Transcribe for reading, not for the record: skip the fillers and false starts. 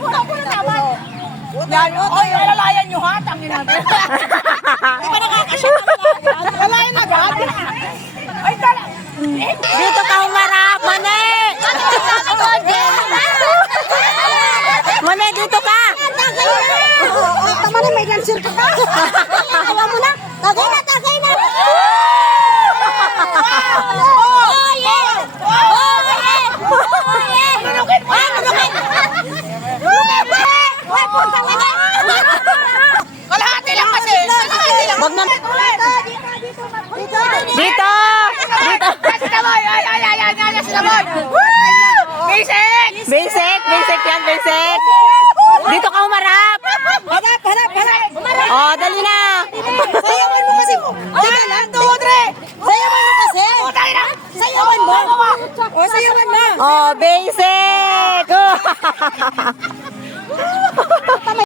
doon. Yan, oy, alalayan nyo ha, tangin natin. Di ba nakakasya? Alalayan agad. Ay, tala. Dito ka humarap, Mane! Mane, dito ka! Tama na, may lancer ka ba? Awa mo na. Tagay na, tagay na. Manunugin mo, manunugin. Kalahati lang kasi. Kalahati lang. Wag na. Dito. Dito! Dito! Sila boy. Ay, sila boy. Basic. Basic yan, basic! Dito ka humarap! Harap. Oh, dali na! Sayawan mo kasi. Teka lang, Dre. Sayawan mo kasi. Sayawan mo. O, sayawan mo. Oh, basic!